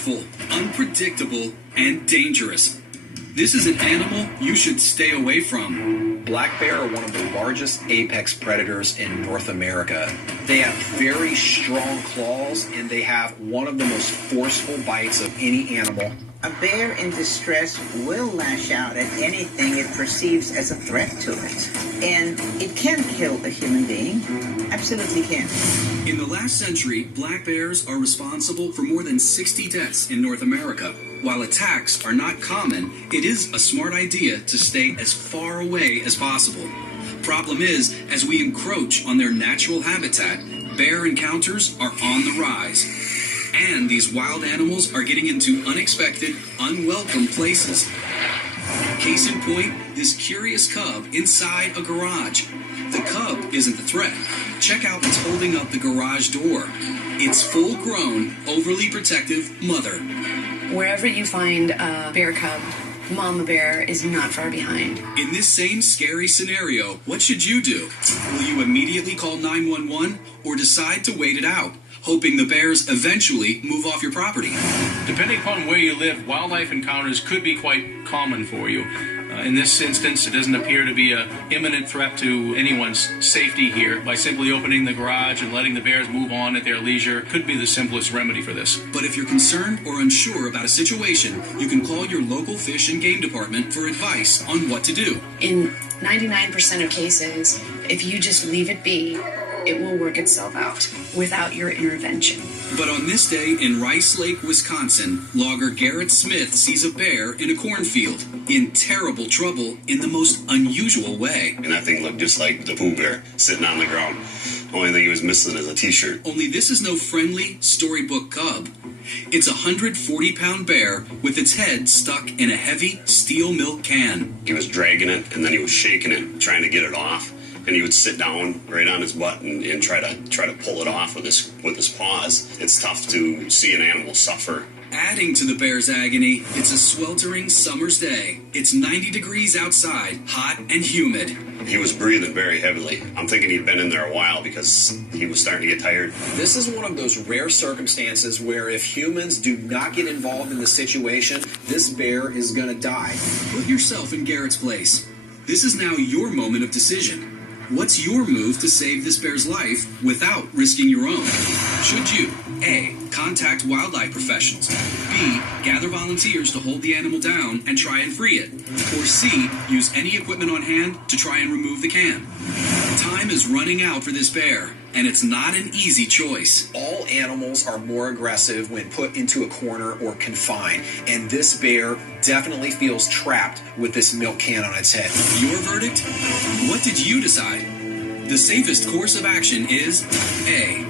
powerful, unpredictable, and dangerous. This is an animal you should stay away from. Black bear are one of the largest apex predators in North America. They have very strong claws, and they have one of the most forceful bites of any animal. A bear in distress will lash out at anything it perceives as a threat to it. And it can kill a human being. Absolutely can. In the last century, black bears are responsible for more than 60 deaths in North America. While attacks are not common, it is a smart idea to stay as far away as possible. Problem is, as we encroach on their natural habitat, bear encounters are on the rise. And these wild animals are getting into unexpected, unwelcome places. Case in point, this curious cub inside a garage. The cub isn't the threat. Check out what's holding up the garage door. It's full-grown, overly protective mother. Wherever you find a bear cub, Mama Bear is not far behind. In this same scary scenario, what should you do? Will you immediately call 911 or decide to wait it out, hoping the bears eventually move off your property? Depending upon where you live, wildlife encounters could be quite common for you. In this instance, it doesn't appear to be an imminent threat to anyone's safety here. By simply opening the garage and letting the bears move on at their leisure could be the simplest remedy for this. But if you're concerned or unsure about a situation, you can call your local fish and game department for advice on what to do. In 99% of cases, if you just leave it be, it will work itself out without your intervention. But on this day in Rice Lake, Wisconsin, logger Garrett Smith sees a bear in a cornfield, in terrible trouble in the most unusual way. And that thing looked just like the Pooh Bear sitting on the ground. Only thing he was missing is a t-shirt. Only this is no friendly storybook cub. It's a 140-pound bear with its head stuck in a heavy steel milk can. He was dragging it, and then he was shaking it, trying to get it off. And he would sit down right on his butt and try to pull it off with his paws. It's tough to see an animal suffer. Adding to the bear's agony, it's a sweltering summer's day. It's 90 degrees outside, hot and humid. He was breathing very heavily. I'm thinking he'd been in there a while because he was starting to get tired. This is one of those rare circumstances where if humans do not get involved in the situation, this bear is going to die. Put yourself in Garrett's place. This is now your moment of decision. What's your move to save this bear's life without risking your own? Should you A. Contact wildlife professionals, B. Gather volunteers to hold the animal down and try and free it, or C. Use any equipment on hand to try and remove the can? Time is running out for this bear, and it's not an easy choice. All animals are more aggressive when put into a corner or confined, and this bear definitely feels trapped with this milk can on its head. Your verdict? What did you decide? The safest course of action is A.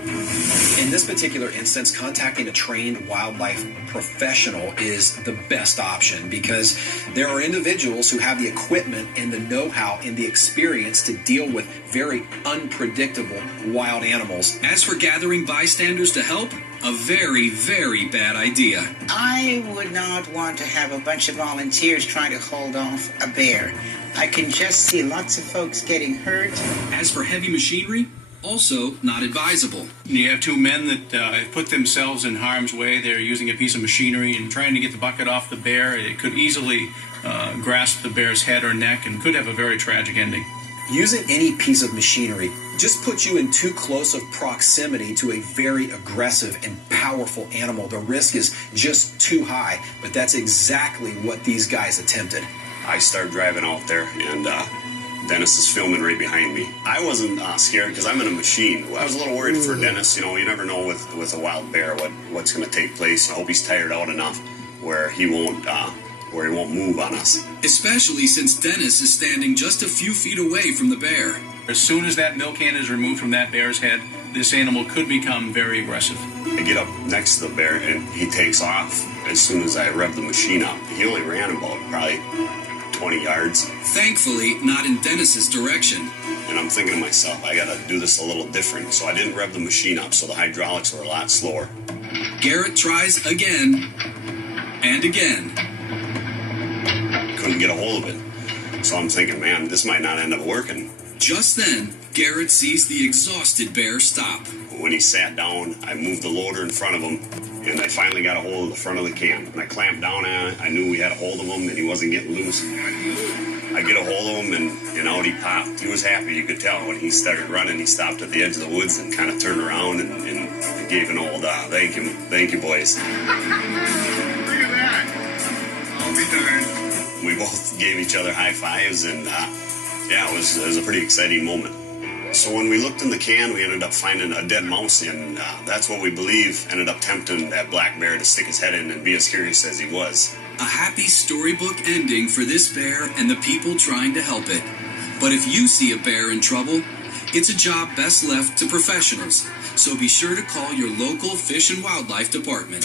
In this particular instance, contacting a trained wildlife professional is the best option because there are individuals who have the equipment and the know-how and the experience to deal with very unpredictable wild animals. As for gathering bystanders to help, a very, very bad idea. I would not want to have a bunch of volunteers trying to hold off a bear. I can just see lots of folks getting hurt. As for heavy machinery, also not advisable. You have two men that put themselves in harm's way. They're using a piece of machinery and trying to get the bucket off the bear. It could easily grasp the bear's head or neck and could have a very tragic ending. Using any piece of machinery just puts you in too close of proximity to a very aggressive and powerful animal. The risk is just too high, but that's exactly what these guys attempted. I started driving out there, and Dennis is filming right behind me. I wasn't scared because I'm in a machine. I was a little worried for Dennis. You know, you never know with a wild bear what's going to take place. I hope he's tired out enough where he won't move on us. Especially since Dennis is standing just a few feet away from the bear. As soon as that milk can is removed from that bear's head, this animal could become very aggressive. I get up next to the bear, and he takes off as soon as I rev the machine up. He only ran about probably 20 yards. Thankfully, not in Dennis's direction. And I'm thinking to myself, I gotta do this a little different. So I didn't rev the machine up, so the hydraulics were a lot slower. Garrett tries again and again. Couldn't get a hold of it. So I'm thinking, man, this might not end up working. Just then, Garrett sees the exhausted bear stop. When he sat down, I moved the loader in front of him, and I finally got a hold of the front of the can. And I clamped down on it. I knew we had a hold of him, and he wasn't getting loose. I get a hold of him, and out he popped. He was happy, you could tell. When he started running, he stopped at the edge of the woods and kind of turned around and gave an old, thank you, boys. Look at that. I'll be darned. We both gave each other high fives, and yeah, it was a pretty exciting moment. So when we looked in the can, we ended up finding a dead mouse, and that's what we believe ended up tempting that black bear to stick his head in and be as curious as he was. A happy storybook ending for this bear and the people trying to help it. But if you see a bear in trouble, it's a job best left to professionals. So be sure to call your local Fish and Wildlife department.